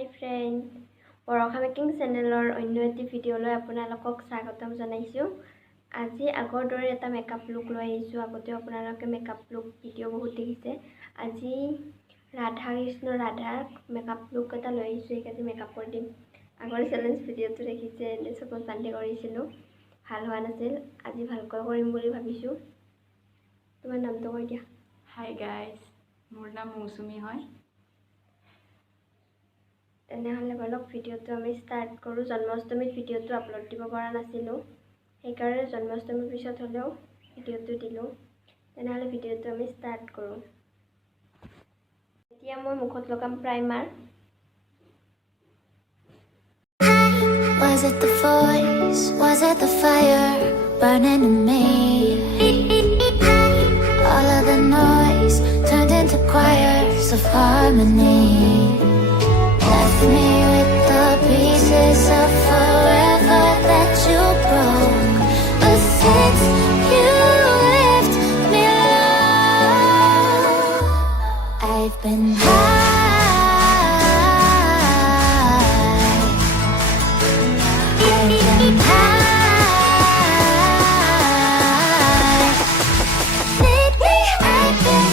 Hi friend, Radha making channelor onno eti video loi apunalokok swagotam janaisu. Aji agor dore eta makeup look loi aisu agote apunaloke makeup look video bahut dekhise. Aji Radha Krishna Radha makeup look eta loi aisu ekati makeup kori dim. Agor challenge video tu dekhise ene suppose Sunday korisilu. Bhal howa nasil. Aji bhalkoi korim boli bhabisu. Tomar naam to koi dia. Hi guys, মোৰ নাম মৌসুমী হয়। তেনেহলে বলক ভিডিওটো আমি start কৰো। জন্মাষ্টমীত ভিডিওটো upload দিব পৰা নাছিলো, সেইকাৰণে জন্মাষ্টমীৰ পিছত হলেও ভিডিওটো দিলো। তেনেহলে ভিডিওটো আমি স্টার্ট কৰো। এতিয়া মই মুখত লগাম primer. Was it the voice? Was it the fire burning in me? All of the noise turned into choirs of harmony. Left me with the pieces of forever that you broke. But since you left me alone, I've been high. I've been high. Lately I've been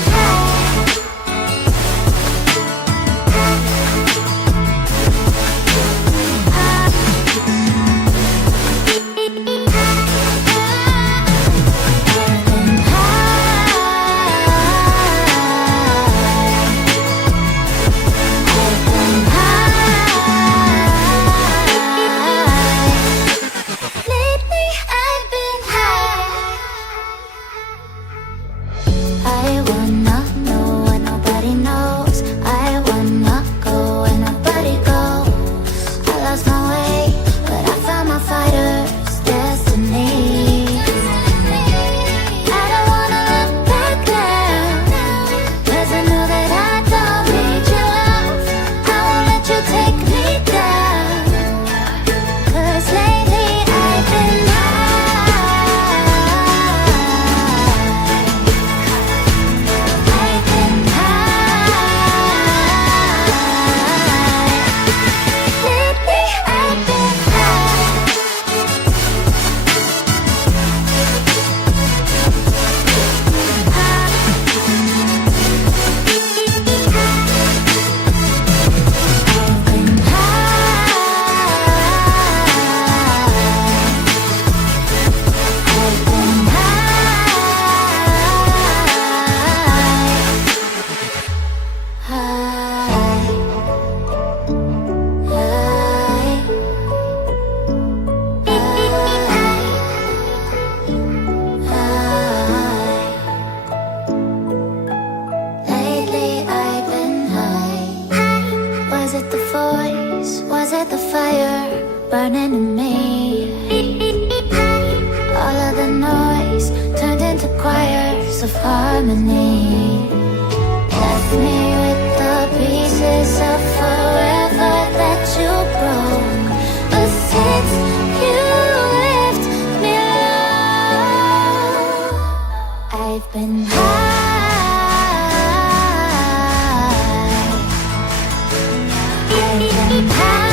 burning in me. All of the noise turned into choirs of harmony. Left me with the pieces of forever that you broke. But since you left me alone, I've been high. I've been high.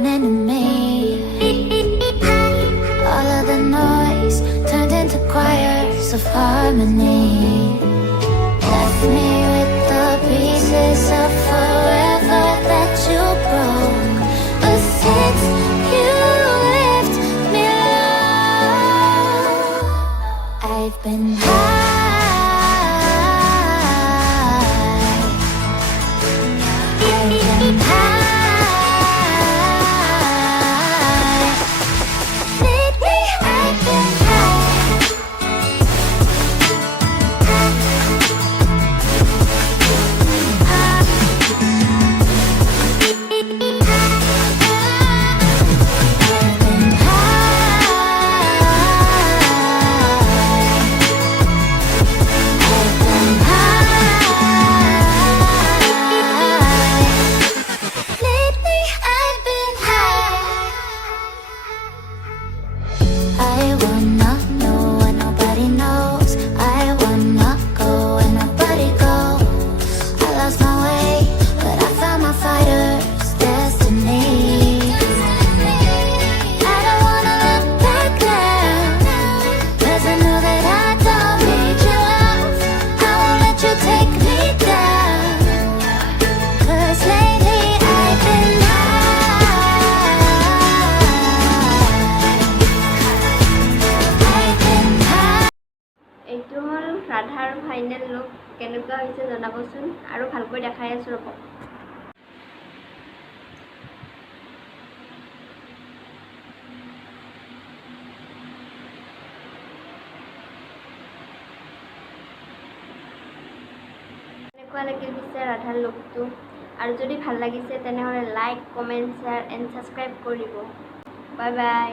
turn into me. All of the noise turned into choirs of harmony. Left me with the pieces of forever that you broke. But since you left me alone, I've been high. I've been high. Lately I've been I wanna know what nobody knows. I wanna go where nobody goes. I lost my way, but I found my fighter's destiny. I don't wanna look back now, 'cause I know that I don't need your love. I won't let you take me down, 'cause lately I've been এইটো হ'ল ৰাধাৰ final look. কেনেকুৱা হৈছে জনাবচোন, আৰু ভালকৈ দেখাই আছোঁ ৰ'ব। কেনেকুৱা লাগিল পিছে ৰাধাৰ লুকটো? আৰু যদি ভাল লাগিছে তেনেহ'লে like, comment, share and subscribe কৰিব। Bye by.